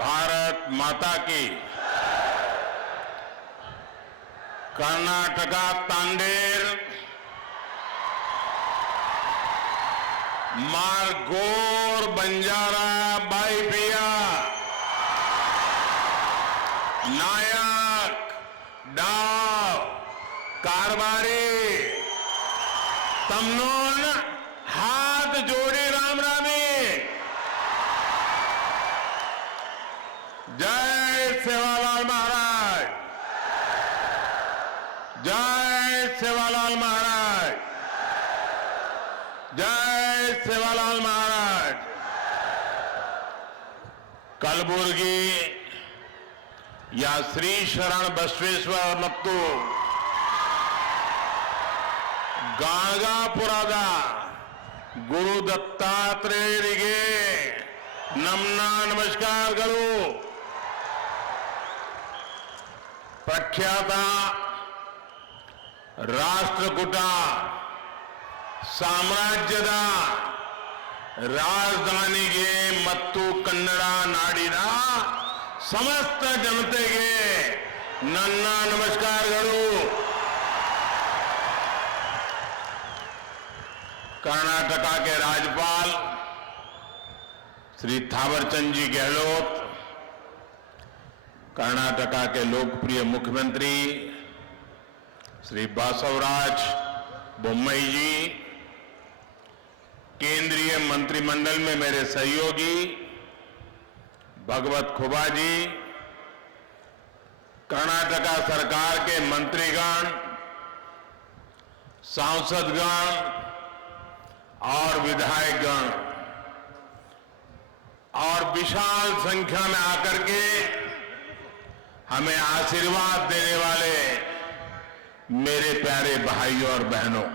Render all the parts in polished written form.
भारत माता की। कर्नाटका तांडेर मारगोर बंजारा बाईपिया नायक डाव कारबारी तमनोन हाथ जोड़ी राम रामी। जय सेवालाल महाराज, जय सेवालाल महाराज, जय सेवालाल महाराज। कलबुर्गी या श्री शरण बसवेश्वर ಮತ್ತು ಗಾಣಗಾಪುರದ ಗುರು ದತ್ತಾತ್ರೇಯರಿಗೆ ನಮ್ಮ ನಮಸ್ಕಾರಗಳು। ಪ್ರಖ್ಯಾತ ರಾಷ್ಟ್ರಕೂಟ ಸಾಮ್ರಾಜ್ಯದ ರಾಜಧಾನಿಗೆ ಮತ್ತು ಕನ್ನಡ ನಾಡಿನ ಸಮಸ್ತ ಜನತೆಗೆ ನನ್ನ ನಮಸ್ಕಾರಗಳು। कर्नाटका के राज्यपाल श्री थावरचंद जी गहलोत, कर्नाटका के लोकप्रिय मुख्यमंत्री श्री बासवराज बोम्मई जी, केंद्रीय मंत्रिमंडल में मेरे सहयोगी भगवत खुबा जी, कर्नाटका सरकार के मंत्रीगण, सांसदगण और विधायकगण और विशाल संख्या में आकर के हमें आशीर्वाद देने वाले मेरे प्यारे भाइयों और बहनों,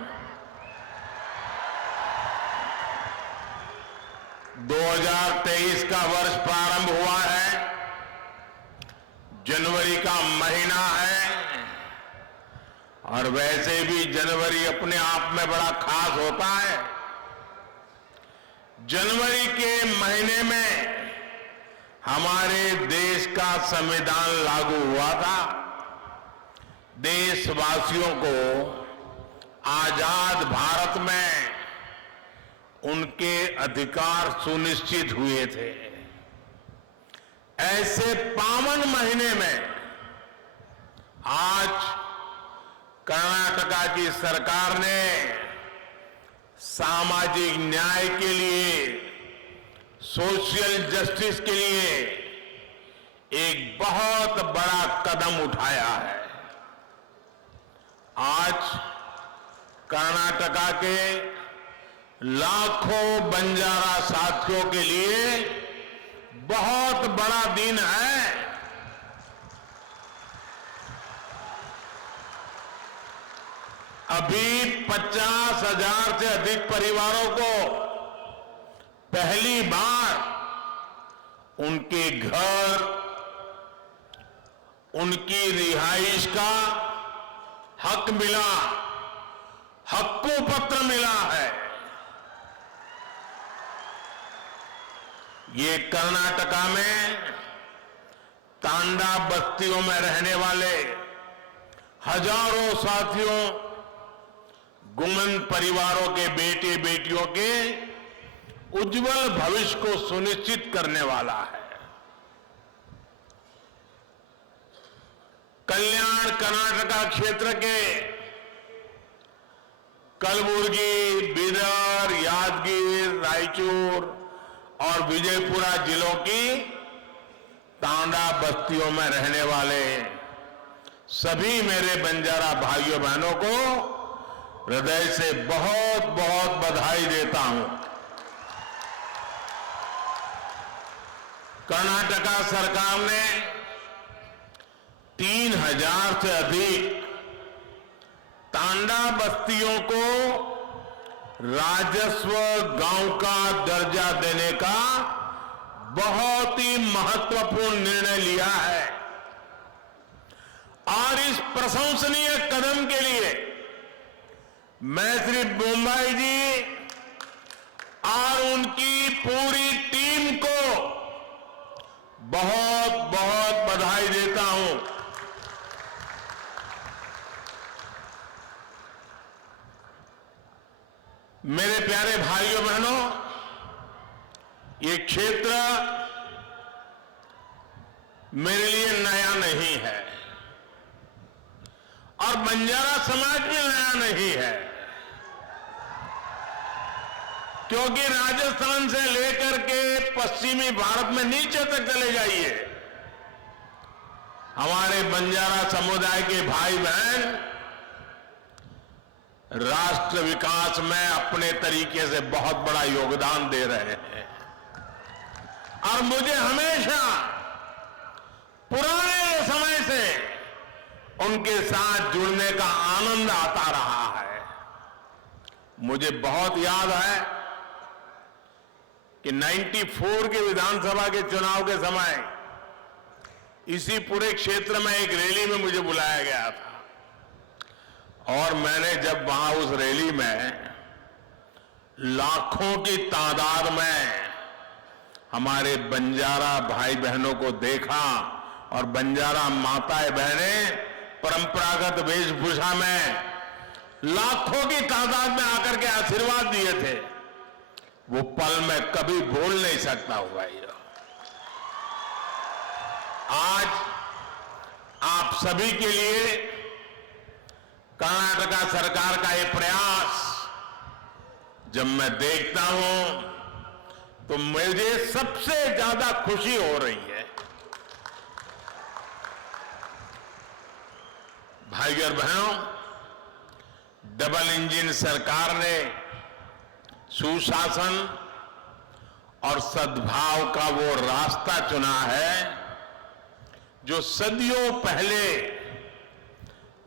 2023 का वर्ष प्रारंभ हुआ है। जनवरी का महीना है और वैसे भी जनवरी अपने आप में बड़ा खास होता है। जनवरी के महीने में हमारे देश का संविधान लागू हुआ था। देशवासियों को आजाद भारत में उनके अधिकार सुनिश्चित हुए थे। ऐसे पावन महीने में आज कर्नाटका की सरकार ने सामाजिक न्याय के लिए, सोशल जस्टिस के लिए एक बहुत बड़ा कदम उठाया है। आज कर्नाटका के लाखों बंजारा साथियों के लिए बहुत बड़ा दिन है। अभी 50,000 से अधिक परिवारों को पहली बार उनके घर, उनकी रिहाइश का हक मिला, हक्कू पत्र मिला है। ये कर्नाटका में तांडा बस्तियों में रहने वाले हजारों साथियों, गुमन परिवारों के बेटे बेटियों के उज्जवल भविष्य को सुनिश्चित करने वाला है। कल्याण कर्नाटका क्षेत्र के कलबुर्गी, बीदर, यादगीर, रायचूर और विजयपुरा जिलों की तांडा बस्तियों में रहने वाले सभी मेरे बंजारा भाइयों बहनों को हृदय से बहुत बहुत बधाई देता हूं। कर्नाटका सरकार ने 3,000 से अधिक तांडा बस्तियों को राजस्व गांव का दर्जा देने का बहुत ही महत्वपूर्ण निर्णय लिया है और इस प्रशंसनीय कदम के लिए मैं श्री बोम्मई जी और उनकी पूरी टीम को बहुत बहुत बधाई देता हूं। मेरे प्यारे भाइयों बहनों, ये क्षेत्र मेरे लिए नया नहीं है और बंजारा समाज भी नया नहीं है, क्योंकि राजस्थान से लेकर के पश्चिमी भारत में नीचे तक चले जाइए, हमारे बंजारा समुदाय के भाई बहन राष्ट्र विकास में अपने तरीके से बहुत बड़ा योगदान दे रहे हैं और मुझे हमेशा पुराने समय से उनके साथ जुड़ने का आनंद आता रहा है। मुझे बहुत याद है कि 94 के विधानसभा के चुनाव के समय इसी पूरे क्षेत्र में एक रैली में मुझे बुलाया गया था और मैंने जब वहां उस रैली में लाखों की तादाद में हमारे बंजारा भाई बहनों को देखा और बंजारा माताएं बहनें परंपरागत वेशभूषा में लाखों की तादाद में आकर के आशीर्वाद दिए थे, वो पल मैं कभी भूल नहीं सकता हूं भाइयों। आज आप सभी के लिए कर्नाटका सरकार का ये प्रयास जब मैं देखता हूं तो मुझे सबसे ज्यादा खुशी हो रही है। भाइयों और बहनों, डबल इंजन सरकार ने सुशासन और सद्भाव का वो रास्ता चुना है जो सदियों पहले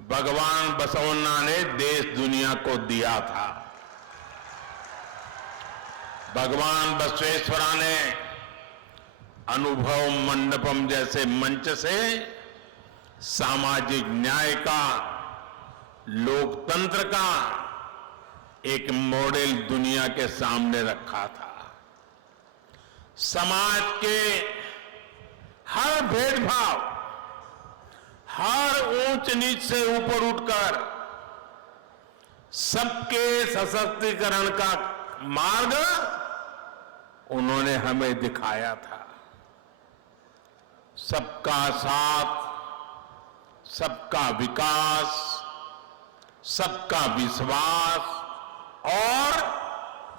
भगवान बसवन्ना ने देश दुनिया को दिया था। भगवान बसवेश्वरा ने अनुभव मंडपम जैसे मंच से सामाजिक न्याय का, लोकतंत्र का एक मॉडल दुनिया के सामने रखा था। समाज के हर भेदभाव, हर ऊंच नीच से ऊपर उठकर सबके सशक्तिकरण का मार्ग उन्होंने हमें दिखाया था। सबका साथ, सबका विकास, सबका विश्वास और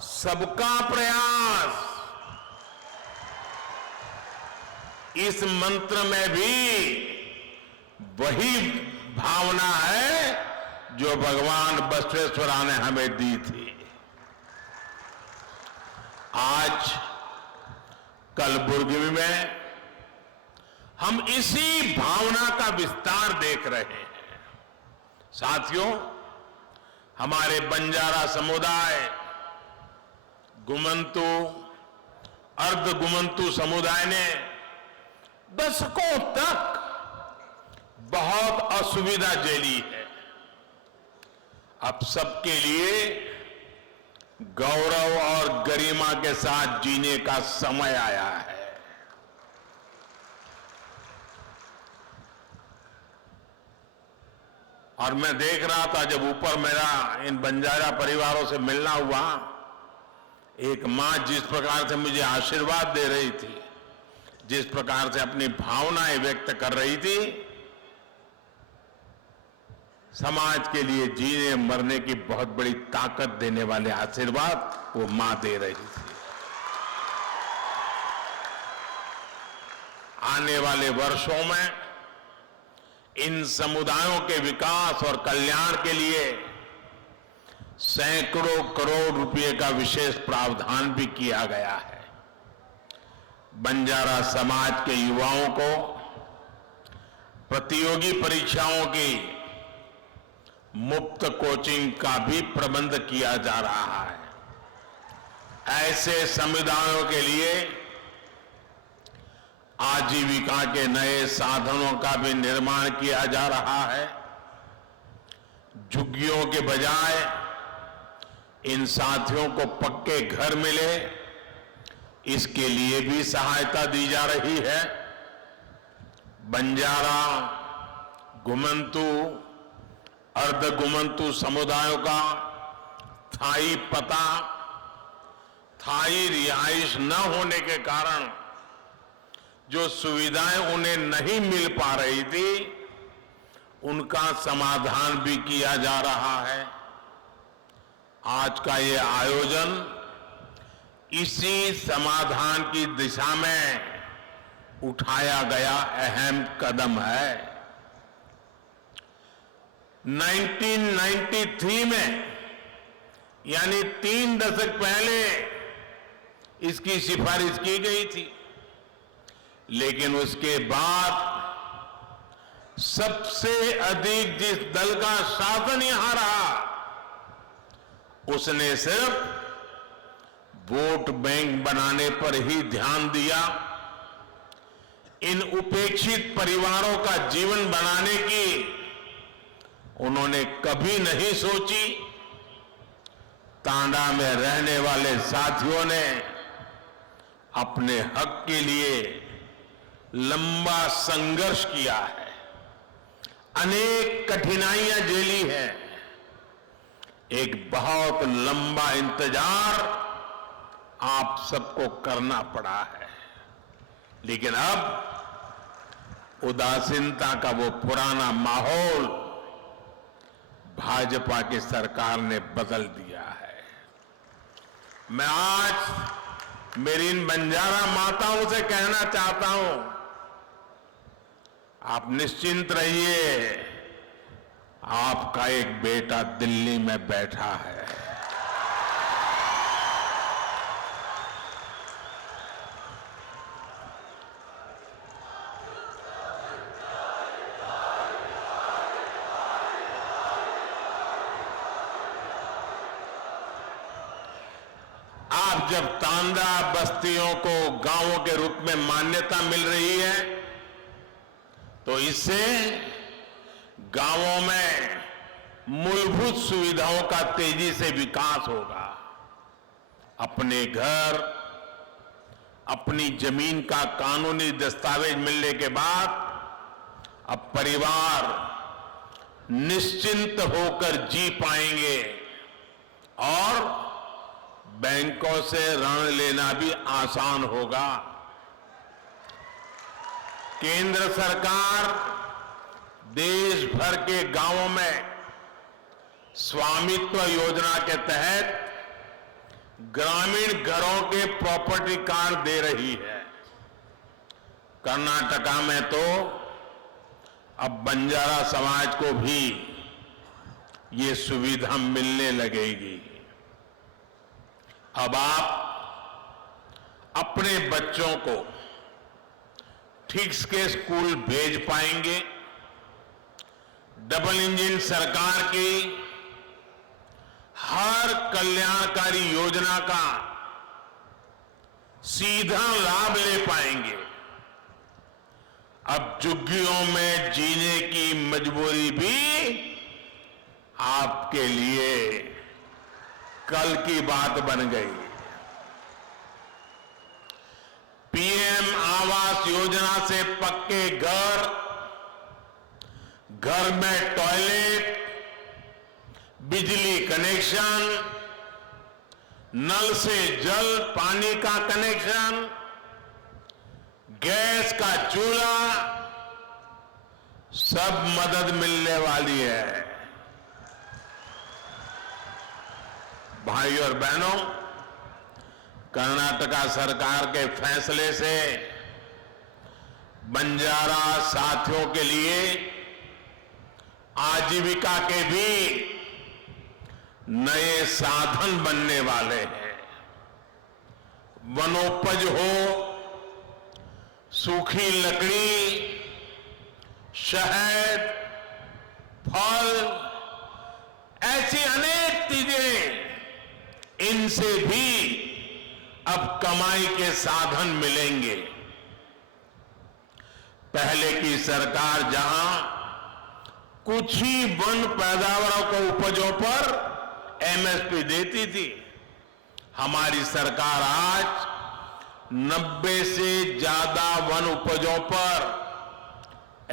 सबका प्रयास, इस मंत्र में भी वही भावना है जो भगवान बसवेश्वरा ने हमें दी थी। आज कलबुर्गी में हम इसी भावना का विस्तार देख रहे हैं। साथियों, हमारे बंजारा समुदाय, गुमंतु, अर्ध गुमंतु समुदाय ने दशकों तक बहुत असुविधा झेली है। अब सबके लिए गौरव और गरिमा के साथ जीने का समय आया है। और मैं देख रहा था जब ऊपर मेरा इन बंजारा परिवारों से मिलना हुआ, एक मां जिस प्रकार से मुझे आशीर्वाद दे रही थी, जिस प्रकार से अपनी भावनाएं व्यक्त कर रही थी, समाज के लिए जीने मरने की बहुत बड़ी ताकत देने वाले आशीर्वाद वो मां दे रही थी। आने वाले वर्षों में इन समुदायों के विकास और कल्याण के लिए सैकड़ों करोड़ रुपए का विशेष प्रावधान भी किया गया है। बंजारा समाज के युवाओं को प्रतियोगी परीक्षाओं की मुफ्त कोचिंग का भी प्रबंध किया जा रहा है। ऐसे समुदायों के लिए आजीविका के नए साधनों का भी निर्माण किया जा रहा है। झुग्गियों के बजाय इन साथियों को पक्के घर मिले, इसके लिए भी सहायता दी जा रही है। बंजारा, गुमंतु, अर्धगुमंतु समुदायों का स्थायी पता, स्थायी रिहाइश न होने के कारण जो सुविधाएं उन्हें नहीं मिल पा रही थी, उनका समाधान भी किया जा रहा है। आज का ये आयोजन इसी समाधान की दिशा में उठाया गया अहम कदम है। 1993 में, यानी 3 दशक पहले इसकी सिफारिश की गई थी, लेकिन उसके बाद सबसे अधिक जिस दल का शासन यहां रहा, उसने सिर्फ वोट बैंक बनाने पर ही ध्यान दिया। इन उपेक्षित परिवारों का जीवन बनाने की उन्होंने कभी नहीं सोची। तांडा में रहने वाले साथियों ने अपने हक के लिए लंबा संघर्ष किया है, अनेक कठिनाइयां झेली हैं, एक बहुत लंबा इंतजार आप सबको करना पड़ा है। लेकिन अब उदासीनता का वो पुराना माहौल भाजपा की सरकार ने बदल दिया है। मैं आज मेरी इन बंजारा माताओं से कहना चाहता हूं, आप निश्चिंत रहिए, आपका एक बेटा दिल्ली में बैठा है। आप जब तांडा बस्तियों को गांवों के रूप में मान्यता मिल रही है, तो इससे गांवों में मूलभूत सुविधाओं का तेजी से विकास होगा। अपने घर, अपनी जमीन का कानूनी दस्तावेज मिलने के बाद अब परिवार निश्चिंत होकर जी पाएंगे और बैंकों से ऋण लेना भी आसान होगा। केंद्र सरकार देश भर के गांवों में स्वामित्व योजना के तहत ग्रामीण घरों के प्रॉपर्टी कार्ड दे रही है। कर्नाटका में तो अब बंजारा समाज को भी ये सुविधा मिलने लगेगी। अब आप अपने बच्चों को ठीक के स्कूल भेज पाएंगे। डबल इंजन सरकार की हर कल्याणकारी योजना का सीधा लाभ ले पाएंगे। अब झुग्गियों में जीने की मजबूरी भी आपके लिए कल की बात बन गई। पीएम आवास योजना से पक्के घर, घर में टॉयलेट, बिजली कनेक्शन, नल से जल पानी का कनेक्शन, गैस का चूल्हा, सब मदद मिलने वाली है। भाइयों और बहनों, कर्नाटका सरकार के फैसले से बंजारा साथियों के लिए आजीविका के भी नए साधन बनने वाले हैं। वनोपज हो, सूखी लकड़ी, शहद, फल, ऐसी अनेक चीजें, इनसे भी अब कमाई के साधन मिलेंगे। पहले की सरकार जहां कुछ ही वन पैदावारों को उपजों पर एमएसपी देती थी, हमारी सरकार आज 90 से ज्यादा वन उपजों पर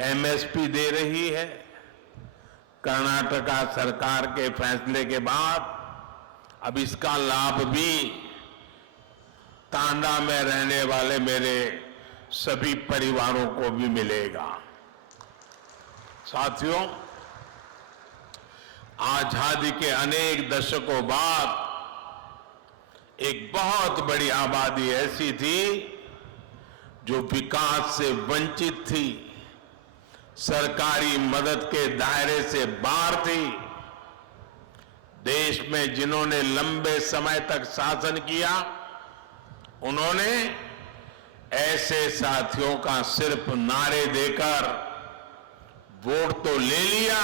एमएसपी दे रही है। कर्नाटका सरकार के फैसले के बाद अब इसका लाभ भी तांडा में रहने वाले मेरे सभी परिवारों को भी मिलेगा। साथियों, आजादी के अनेक दशकों बाद एक बहुत बड़ी आबादी ऐसी थी जो विकास से वंचित थी, सरकारी मदद के दायरे से बाहर थी। देश में जिन्होंने लंबे समय तक शासन किया, उन्होंने ऐसे साथियों का सिर्फ नारे देकर वोट तो ले लिया,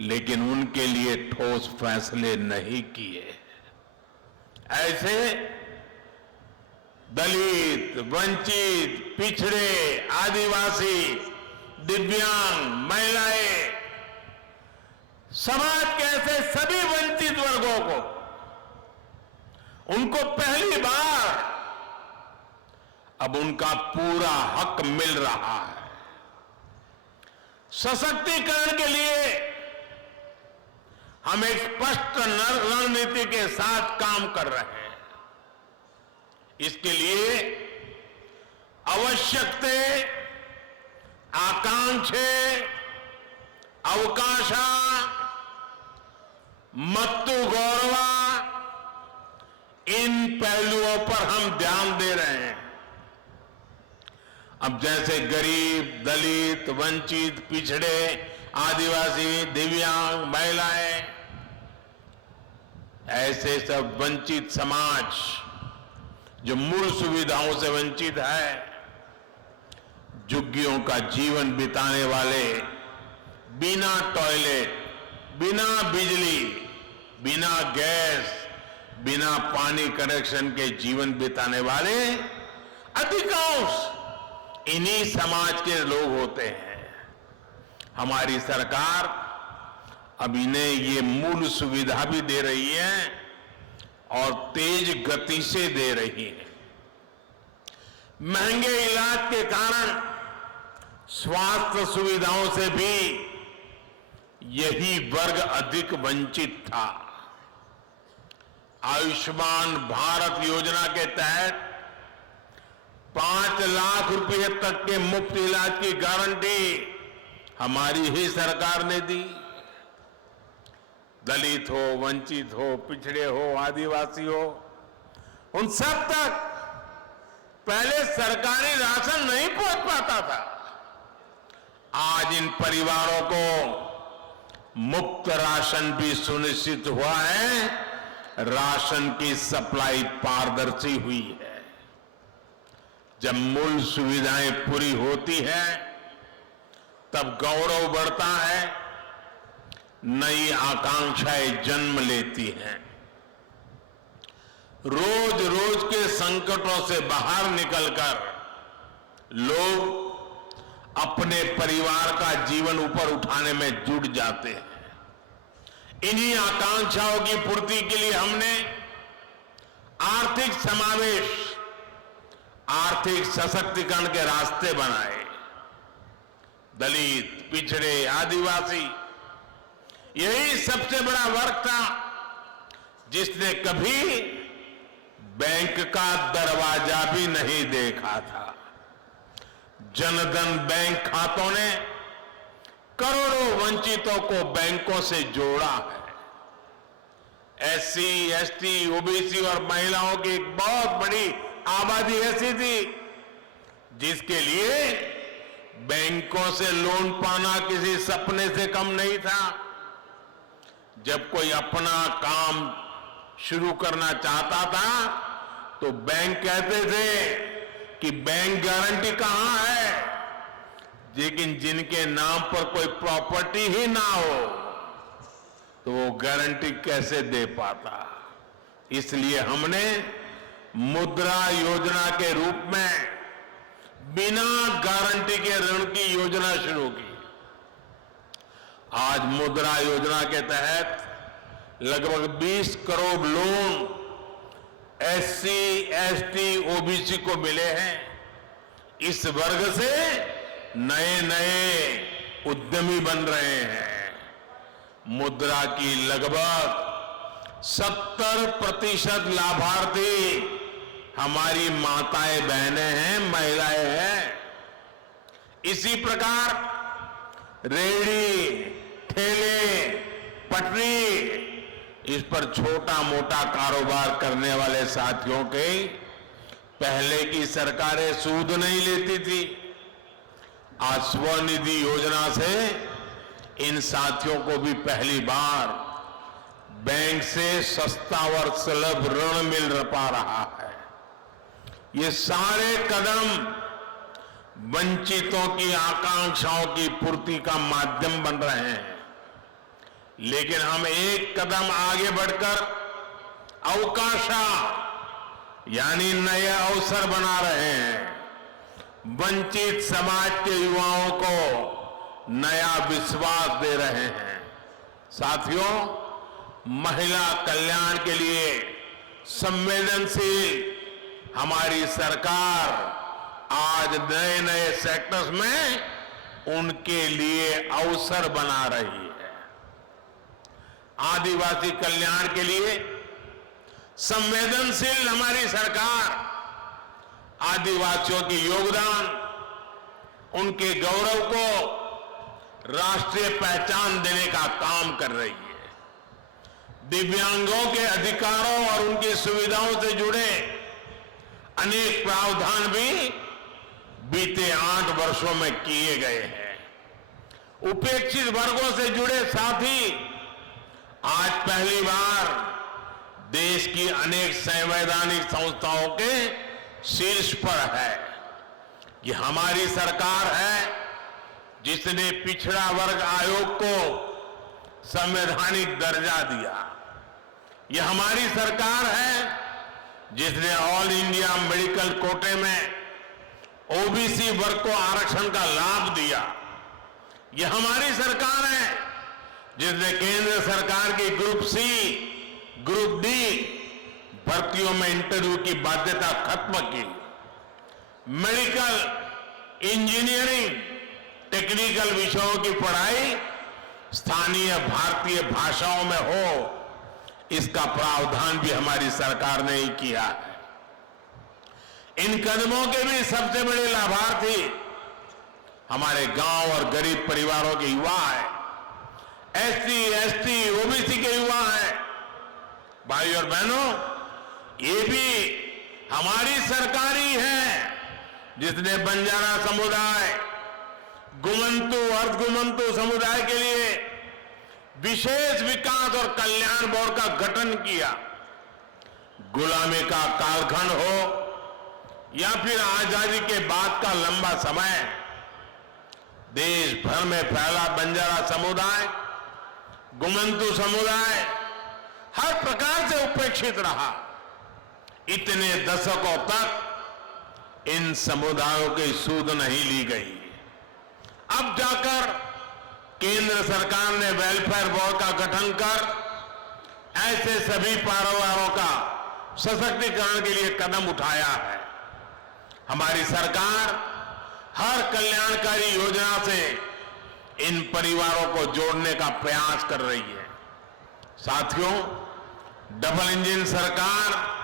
लेकिन उनके लिए ठोस फैसले नहीं किए। ऐसे दलित, वंचित, पिछड़े, आदिवासी, दिव्यांग, महिलाएं, समाज के ऐसे सभी वंचित वर्गों को, उनको पहली बार अब उनका पूरा हक मिल रहा है। सशक्तिकरण के लिए हम एक स्पष्ट रणनीति के साथ काम कर रहे हैं। इसके लिए आवश्यकते, आकांक्षे, अवकाश, मत्तु गौरवा, इन पहलुओं पर हम ध्यान दे रहे हैं। अब जैसे गरीब, दलित, वंचित, पिछड़े, आदिवासी, दिव्यांग, महिलाएं, ऐसे सब वंचित समाज जो मूल सुविधाओं से वंचित है, झुग्गियों का जीवन बिताने वाले, बिना टॉयलेट, बिना बिजली, बिना गैस, बिना पानी कनेक्शन के जीवन बिताने वाले अधिकांश इन्हीं समाज के लोग होते हैं। हमारी सरकार अब इन्हें ये मूल सुविधा भी दे रही है और तेज गति से दे रही है। महंगे इलाज के कारण स्वास्थ्य सुविधाओं से भी यही वर्ग अधिक वंचित था। आयुष्मान भारत योजना के तहत 5 लाख रुपए तक के मुफ्त इलाज की गारंटी हमारी ही सरकार ने दी। दलित हो, वंचित हो, पिछड़े हो, आदिवासी हो, उन सब तक पहले सरकारी राशन नहीं पहुंच पाता था। आज इन परिवारों को मुफ्त राशन भी सुनिश्चित हुआ है। राशन की सप्लाई पारदर्शी हुई है। जब मूल सुविधाएं पूरी होती हैं, तब गौरव बढ़ता है, नई आकांक्षाएं जन्म लेती हैं। रोज रोज के संकटों से बाहर निकलकर लोग अपने परिवार का जीवन ऊपर उठाने में जुट जाते हैं। इन्हीं आकांक्षाओं की पूर्ति के लिए हमने आर्थिक समावेश, आर्थिक सशक्तिकरण के रास्ते बनाए। दलित, पिछड़े, आदिवासी, यही सबसे बड़ा वर्ग था जिसने कभी बैंक का दरवाजा भी नहीं देखा था। जनधन बैंक खातों ने करोड़ों वंचितों को बैंकों से जोड़ा है। एससी, एसटी, ओबीसी और महिलाओं की एक बहुत बड़ी आबादी ऐसी थी जिसके लिए बैंकों से लोन पाना किसी सपने से कम नहीं था। जब कोई अपना काम शुरू करना चाहता था तो बैंक कहते थे कि बैंक गारंटी कहां है, लेकिन जिनके नाम पर कोई प्रॉपर्टी ही ना हो तो वो गारंटी कैसे दे पाता। इसलिए हमने मुद्रा योजना के रूप में बिना गारंटी के ऋण की योजना शुरू की। आज मुद्रा योजना के तहत लगभग 20 crore loan SC, ST, OBC को मिले हैं। इस वर्ग से नए नए उद्यमी बन रहे हैं। मुद्रा की लगभग 70% लाभार्थी हमारी माताएं बहनें हैं, महिलाएं हैं। इसी प्रकार रेहड़ी, ठेले, पटरी, इस पर छोटा मोटा कारोबार करने वाले साथियों के पहले की सरकारें सूद नहीं लेती थी। आज स्वनिधि योजना से इन साथियों को भी पहली बार बैंक से सस्ता और सुलभ ऋण मिल पा रहा है। ये सारे कदम वंचितों की आकांक्षाओं की पूर्ति का माध्यम बन रहे हैं। लेकिन हम एक कदम आगे बढ़कर अवकाशा यानी नए अवसर बना रहे हैं। वंचित समाज के युवाओं को नया विश्वास दे रहे हैं। साथियों, महिला कल्याण के लिए संवेदनशील हमारी सरकार आज नए नए सेक्टर्स में उनके लिए अवसर बना रही है। आदिवासी कल्याण के लिए संवेदनशील हमारी सरकार आदिवासियों के योगदान, उनके गौरव को राष्ट्रीय पहचान देने का काम कर रही है। दिव्यांगों के अधिकारों और उनकी सुविधाओं से जुड़े अनेक प्रावधान भी बीते 8 वर्षों में किए गए हैं। उपेक्षित वर्गों से जुड़े साथी आज पहली बार देश की अनेक संवैधानिक संस्थाओं के शीर्ष पर है। ये हमारी सरकार है जिसने पिछड़ा वर्ग आयोग को संवैधानिक दर्जा दिया। ये हमारी सरकार है जिसने ऑल इंडिया मेडिकल कोटे में ओबीसी वर्ग को आरक्षण का लाभ दिया। ये हमारी सरकार है जिसने केंद्र सरकार की ग्रुप सी, ग्रुप डी भर्तियों में इंटरव्यू की बाध्यता खत्म की। मेडिकल, इंजीनियरिंग, टेक्निकल विषयों की पढ़ाई स्थानीय भारतीय भाषाओं में हो, इसका प्रावधान भी हमारी सरकार ने ही किया है। इन कदमों के भी सबसे बड़े लाभार्थी हमारे गांव और गरीब परिवारों के युवा हैं। एससी, एसटी, ओबीसी के युवा हैं। भाई और बहनों, ये भी हमारी सरकार ही है जिसने बंजारा समुदाय, गुमंतु, अर्धगुमंतु समुदाय के लिए विशेष विकास और कल्याण बोर्ड का गठन किया। गुलामी का कालखंड हो या फिर आजादी के बाद का लंबा समय, देश भर में फैला बंजारा समुदाय, गुमंतु समुदाय हर प्रकार से उपेक्षित रहा। इतने दशकों तक इन समुदायों की सूद नहीं ली गई। अब जाकर केंद्र सरकार ने वेलफेयर बोर्ड का गठन कर ऐसे सभी परिवारों का सशक्तिकरण के लिए कदम उठाया है। हमारी सरकार हर कल्याणकारी योजना से इन परिवारों को जोड़ने का प्रयास कर रही है। साथियों, डबल इंजन सरकार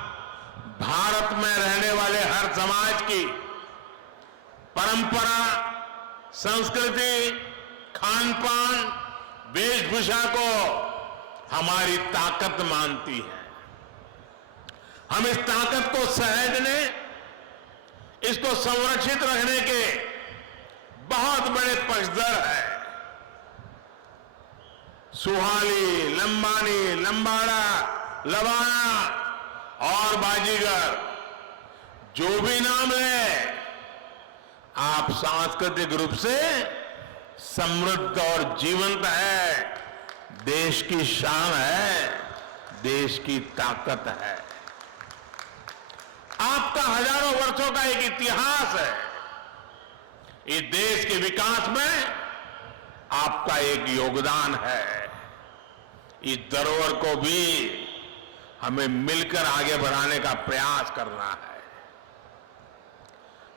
भारत में रहने वाले हर समाज की परंपरा, संस्कृति, खान पान, वेशभूषा को हमारी ताकत मानती है। हम इस ताकत को सहेजने, इसको संरक्षित रखने के बहुत बड़े पक्षधर हैं। सुहाली, लंबानी, लंबाड़ा, लवाना और बाजीगर, जो भी नाम है, आप सांस्कृतिक रूप से समृद्ध और जीवंत है। देश की शान है, देश की ताकत है। आपका हजारों वर्षों का एक इतिहास है। इस देश के विकास में आपका एक योगदान है। इस धरोहर को भी हमें मिलकर आगे बढ़ाने का प्रयास करना है।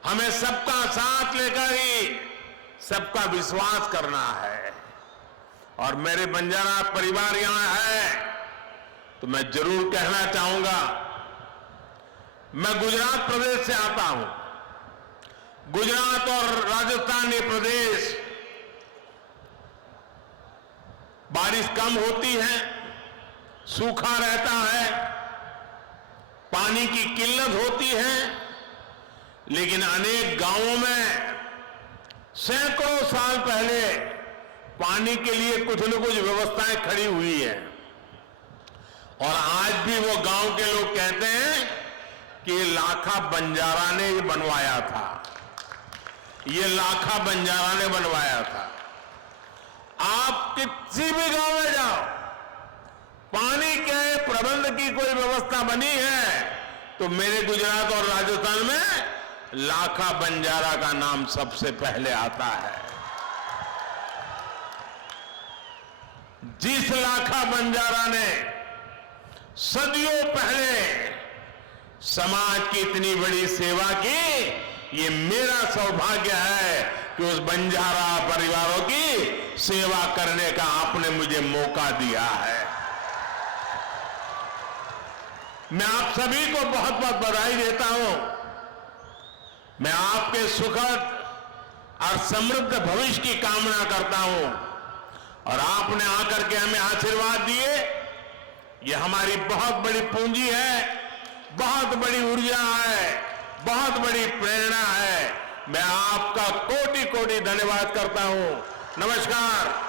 हमें सबका साथ लेकर ही सबका विश्वास करना है। और मेरे बंजारा परिवार यहां है तो मैं जरूर कहना चाहूंगा, मैं गुजरात प्रदेश से आता हूं। गुजरात और राजस्थान ये प्रदेश बारिश कम होती है, सूखा रहता है, पानी की किल्लत होती है, लेकिन अनेक गांवों में सैकड़ों साल पहले पानी के लिए कुछ न कुछ व्यवस्थाएं खड़ी हुई है। और आज भी वो गांव के लोग कहते हैं कि ये लाखा बंजारा ने ये बनवाया था, ये लाखा बंजारा ने बनवाया था। आप किसी भी गांव में जाओ, पानी के प्रबंध की कोई व्यवस्था बनी है तो मेरे गुजरात और राजस्थान में लाखा बंजारा का नाम सबसे पहले आता है। जिस लाखा बंजारा ने सदियों पहले समाज की इतनी बड़ी सेवा की, ये मेरा सौभाग्य है कि उस बंजारा परिवारों की सेवा करने का आपने मुझे मौका दिया है। मैं आप सभी को बहुत बहुत बधाई देता हूं। मैं आपके सुखद और समृद्ध भविष्य की कामना करता हूं। और आपने आकर के हमें आशीर्वाद दिए, ये हमारी बहुत बड़ी पूंजी है, बहुत बड़ी ऊर्जा है, बहुत बड़ी प्रेरणा है। मैं आपका कोटि कोटि धन्यवाद करता हूं। नमस्कार।